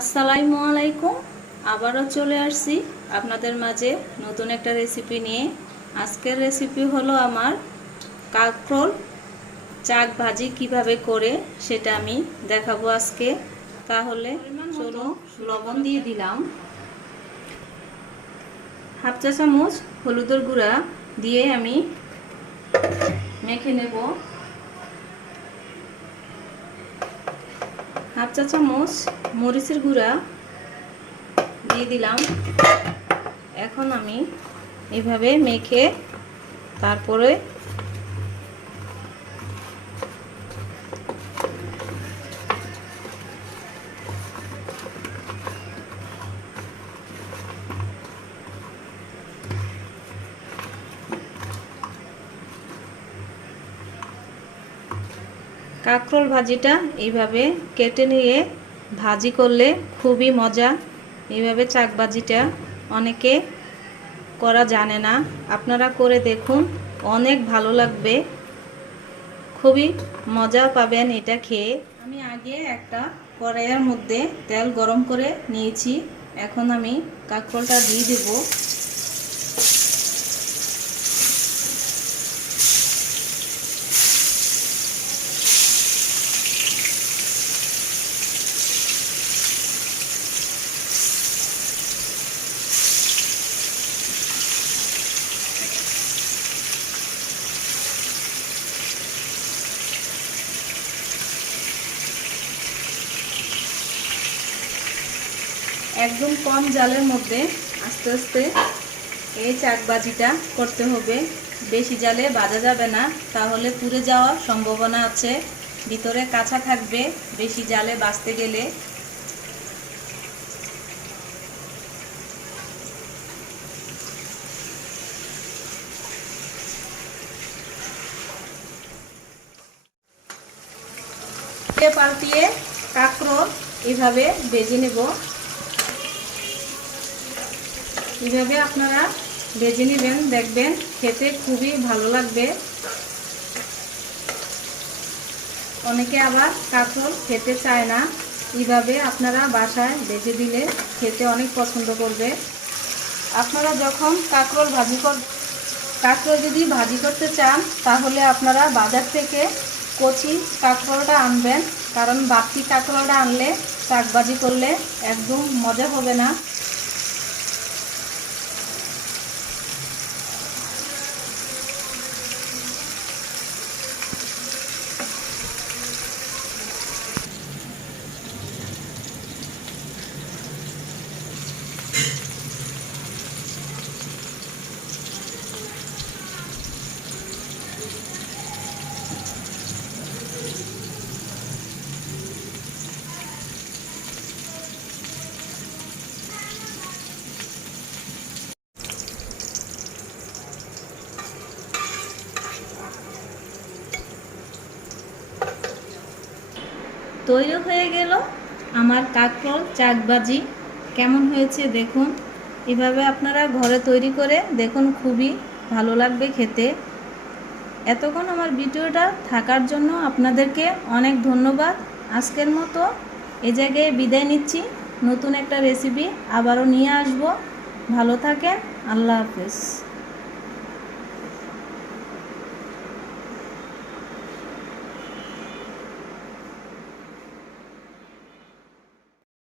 আসসালামু আলাইকুম। আবারও চলে আসছি আপনাদের মাঝে নতুন একটা রেসিপি নিয়ে। আজকের রেসিপি হলো আমার কাঁকরোল চাক ভাজি কিভাবে করে সেটা আমি দেখাবো আজকে। তাহলে চলো, লবণ দিয়ে দিলাম, হাফ চা চামচ হলুদের গুঁড়া দিয়ে আমি মেখে নেব, হাফ চা চামচ মরিচের গুঁড়া দিয়ে দিলাম। এখন আমি এভাবে মেখে তারপরে কাঁকরোল ভাজিটা এইভাবে কেটে নিয়ে ভাজি করলে খুবই মজা। এইভাবে চাক ভাজিটা অনেকে করা জানে না, আপনারা করে দেখুন, অনেক ভালো লাগবে, খুবই মজা পাবেন এটা খেয়ে। আমি আগে একটা কড়াইয়ের মধ্যে তেল গরম করে নিয়েছি, এখন আমি কাঁকরোলটা দিয়ে দেব। একদম কম জালের মধ্যে আস্তে আস্তে এই চাক ভাজিটা করতে হবে, বেশি জালে ভাজা যাবে না, তাহলে পুড়ে যাওয়ার সম্ভাবনা আছে, ভিতরে কাঁচা থাকবে বেশি জালে ভাজতে গেলে। পাল্টিয়ে কাঁকরোল এভাবে ভেজে নেব। এভাবে আপনারা ভেজে নেবেন, দেখবেন খেতে খুবই ভালো লাগবে। অনেকে আবার কাঁকরোল খেতে চায় না, এইভাবে আপনারা বাসায় ভেজে দিলে খেতে অনেক পছন্দ করবে। আপনারা যখন কাঁকরোল যদি ভাজি করতে চান, তাহলে আপনারা বাজার থেকে কচি কাঁকরোলটা আনবেন, কারণ বাড়তি কাঁকরোলটা আনলে শাক ভাজি করলে একদম মজা হবে না। তৈরি হয়ে গেল আমার কাঁকরোল চাক ভাজি। কেমন হয়েছে দেখুন, এভাবে আপনারা ঘরে তৈরি করে দেখুন, খুবই ভালো লাগবে খেতে। এতক্ষণ আমার ভিডিওটা থাকার জন্য আপনাদেরকে অনেক ধন্যবাদ। আজকের মতো এই জায়গায় বিদায় নিচ্ছি, নতুন একটা রেসিপি আবারও নিয়ে আসব। ভালো থাকেন, আল্লাহ হাফেজ।